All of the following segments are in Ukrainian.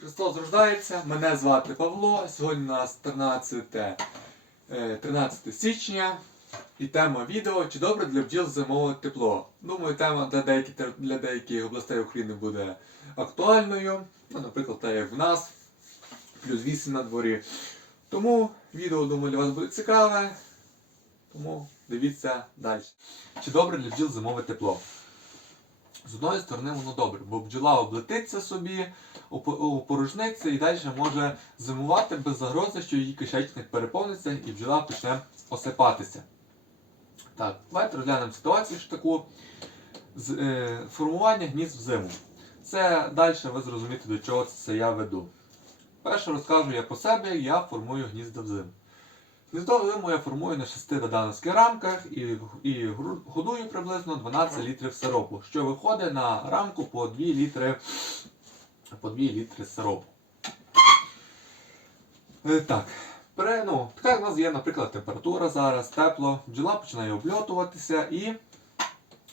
Христос рождається, мене звати Павло. Сьогодні у нас 13, е, 13 січня. І тема відео чи добре для бджіл зимове тепло. Думаю, тема для деяких, для деяких областей України буде актуальною. Ну, наприклад, так як в нас, плюс 8 на дворі. Тому відео, думаю, для вас буде цікаве. Тому дивіться далі. Чи добре для бджіл зимове тепло? З одної сторони воно добре, бо бджола облетиться собі, опо- опорожниться і далі може зимувати без загрози, що її кишечник переповниться і бджола почне осипатися. Так, давайте розглянемо ситуацію ж таку з е, формування гнізд взиму. Це далі ви зрозумієте, до чого це я веду. Перше розкажу я по себе, я формую гнізда взиму. Гніздо взиму я формую на 6 додановських рамках і, і годую приблизно 12 літрів сиропу, що виходить на рамку по 2 літри, по 2 літри сиропу. Е, Так, При, ну, така у нас є, наприклад, температура зараз, тепло, бджола починає обльотуватися і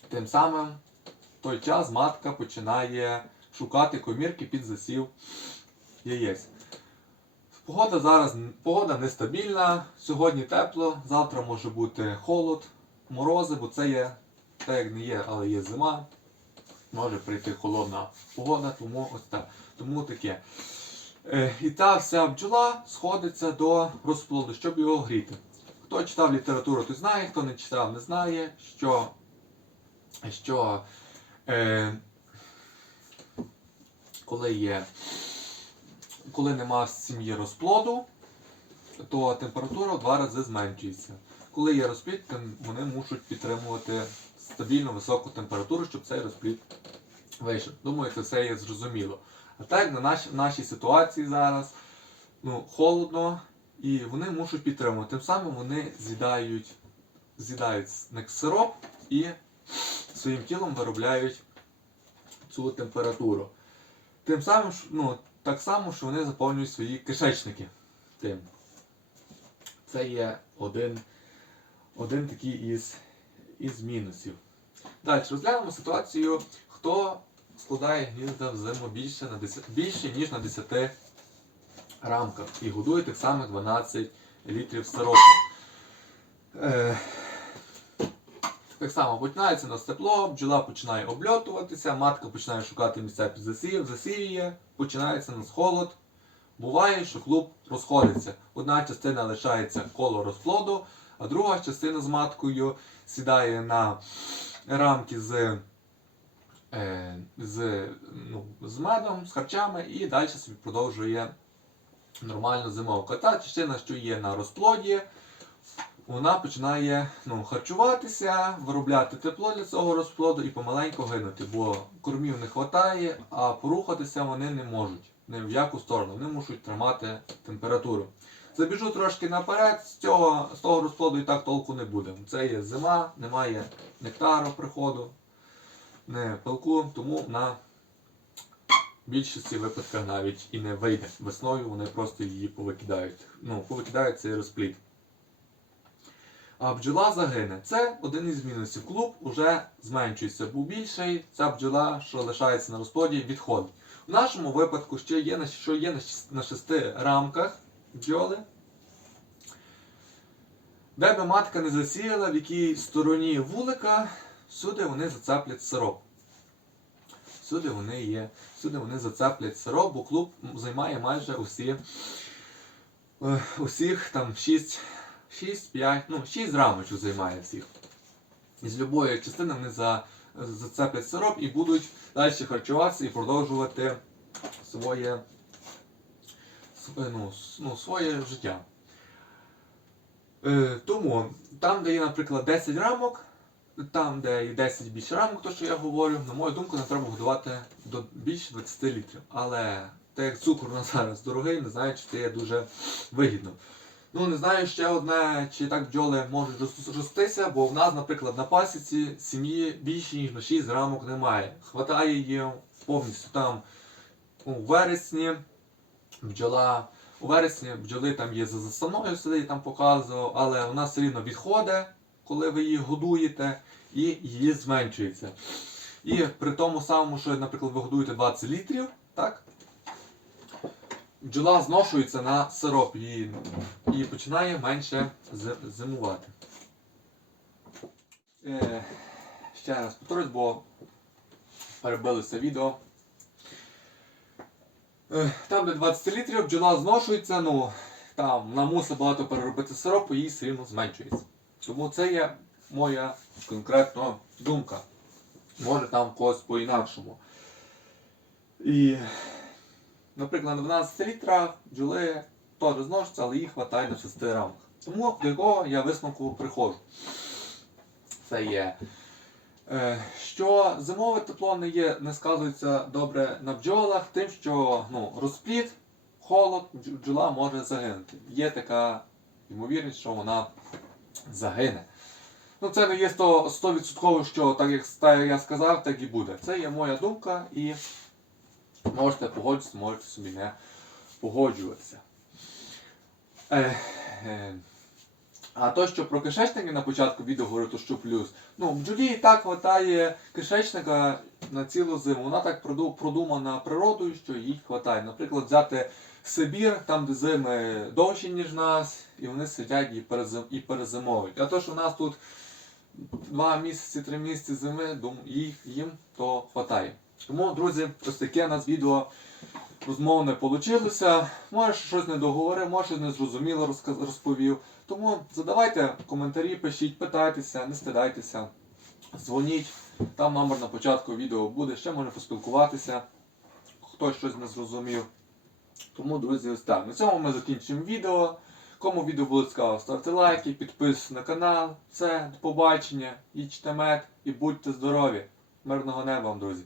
тим самим в той час матка починає шукати комірки під засів яєць. Погода зараз погода нестабільна. Сьогодні тепло, завтра може бути холод, морози, бо це є, так як не є, але є зима. Може прийти холодна погода, тому ось так. Тому таке. Е, і та вся бджола сходиться до розплоду, щоб його гріти. Хто читав літературу, той знає, хто не читав, не знає, що, що е, коли є коли нема сім'ї розплоду, то температура в два рази зменшується. Коли є розплід, вони мушуть підтримувати стабільно високу температуру, щоб цей розплід вийшов. Думаю, це все є зрозуміло. А так на нашій, нашій ситуації зараз ну, холодно, і вони мушуть підтримувати. Тим самим вони з'їдають, з'їдають сироп і своїм тілом виробляють цю температуру. Тим самим, ну, так само, що вони заповнюють свої кишечники. Тим. Це є один, один такий із, із мінусів. Далі розглянемо ситуацію, хто складає гнізда взиму більше, на 10, більше ніж на 10 рамках і годує тих самих 12 літрів сиропу. Е, так само починається на тепло, бджола починає обльотуватися, матка починає шукати місця під засів, засіює, починається нас холод. Буває, що клуб розходиться. Одна частина лишається коло розплоду, а друга частина з маткою сідає на рамки з, е, з, ну, з медом, з харчами і далі собі продовжує нормальну зимовку. Та частина, що є на розплоді, вона починає ну, харчуватися, виробляти тепло для цього розплоду і помаленьку гинути, бо кормів не вистачає, а порухатися вони не можуть ні в яку сторону. Вони мушуть тримати температуру. Забіжу трошки наперед, з цього з того розплоду і так толку не буде. Це є зима, немає нектару приходу, не пилку, тому на більшості випадках навіть і не вийде. Весною вони просто її повикидають. Ну, повикидають цей розплід. А бджола загине. Це один із мінусів. Клуб уже зменшується, був більший, ця бджола, що лишається на розплоді, відходить. В нашому випадку, що є що є на, шести рамках бджоли, де би матка не засіяла, в якій стороні вулика, всюди вони зацеплять сироп. Всюди вони є, всюди вони зацеплять сироп, бо клуб займає майже усі, е, усіх там 6, 6, 5, ну 6 рамочок займає всіх. І з любої частини вони за, зацеплять сироп і будуть далі харчуватися і продовжувати своє, ну, ну, своє життя. Е, тому там, де є, наприклад, 10 рамок, там, де є 10 більше рамок, то що я говорю, на мою думку, не треба годувати до більше 20 літрів. Але так як цукор на зараз дорогий, не знаю, чи це є дуже вигідно. Ну, не знаю ще одне, чи так бджоли можуть рос- ростися, бо в нас, наприклад, на пасіці сім'ї більше, ніж на 6 рамок немає. Хватає її повністю там у вересні бджола. У вересні бджоли там є за заставною сидить, я там показував, але вона все рівно відходить, коли ви її годуєте, і її зменшується. І при тому самому, що, наприклад, ви годуєте 20 літрів, так? Бджола зношується на сироп і, і починає менше зимувати. Е, ще раз повторюсь, бо перебилося відео. Е, Там, де 20 літрів, бджола зношується, ну там вона мусить багато переробити сиропу, все рівно зменшується. Тому це є моя конкретна думка. Може там когось по-інакшому. І, наприклад, на 12 літрах бджоли теж зношуються, але їх вистачає на 6 рамках. Тому до якого я висновку приходжу. Це є. Е, що зимове тепло не є, не сказується добре на бджолах, тим, що ну, розплід, холод, бджола може загинути. Є така ймовірність, що вона загине. Ну, це не є 100%, 100% що так як я сказав, так і буде. Це є моя думка і можете погодитися, можете собі не погоджуватися. Е, е, а то, що про кишечники на початку відео говорю, то що плюс. Ну, бджолі і так вистачає кишечника на цілу зиму. Вона так продумана природою, що їй вистачає. Наприклад, взяти Сибір, там де зими довші, ніж нас, і вони сидять і, перезим, перезимовують. А то, що у нас тут два місяці, три місяці зими, їм то вистачає. Тому, друзі, ось таке у нас відео розмовне вийшло. Може, щось не договорив, може, щось розказ- розповів. Тому задавайте коментарі, пишіть, питайтеся, не стидайтеся, дзвоніть. Там номер на початку відео буде, ще можна поспілкуватися, хтось щось не зрозумів. Тому, друзі, ось так. На цьому ми закінчимо відео. Кому відео було цікаво, ставте лайки, підписуйтесь на канал. Все, до побачення, їдьте мед і будьте здорові. Мирного неба вам, друзі!